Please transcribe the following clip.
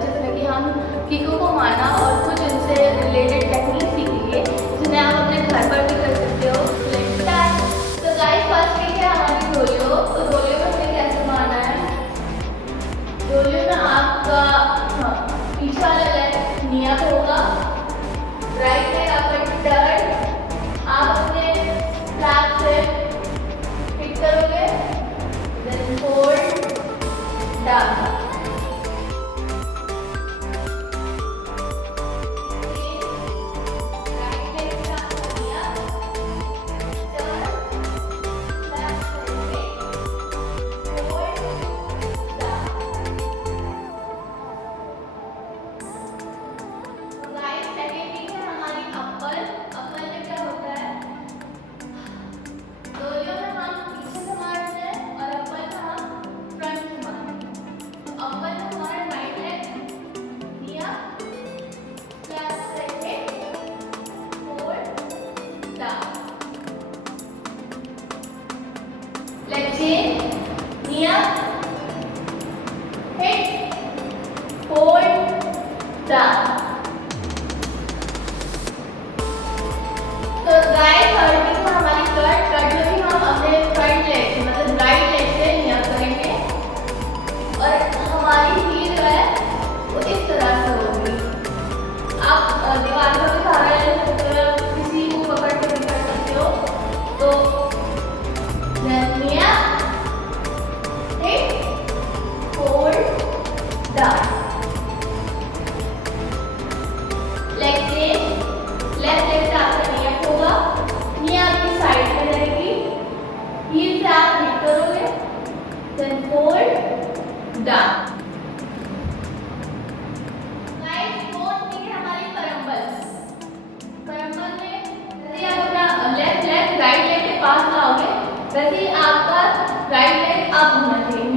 जिसमें कि हम किकों को मारना और कुछ इनसे रिलेटेड टेक्निक सीखेंगे जिन्हें आप अपने घर पर भी कर सकते हो। तो गाइस फर्स्ट किक है हमारी डोलियो। तो डोलियो में हमें कैसे मारना है, डोलियो में आपका पीछे वाला लेग नी अप होगा, राइट लेग आपका टर्न, आप अपने स्ट्रैप से हिट करोगे, then hold down. Leg change, knee up, hit, hold, down. तो गाइस थर्ड किक में हमारी कट में भी हम अपने फ्रंट लेग से मतलब राइट लेग से knee up करेंगे और हमारी हील जो है वो इस तरह से होगी। आप दीवार पर भी सहारा ले सकते हो, किसी को पकड़ के भी कर सकते हो। तो knee up, hit, hold, down. Leg change, left leg से आपका नी अप होगा, नी आपकी साइड में रहेगी, हील से आप हिट करोगे, then hold down. Guys fourth kick है हमारी परंबल। परंबल में जैसे आप अपना लेफ्ट लेग राइट लेग के पास लाओगे वैसे ही आपका राइट लेग अप होना चाहिए।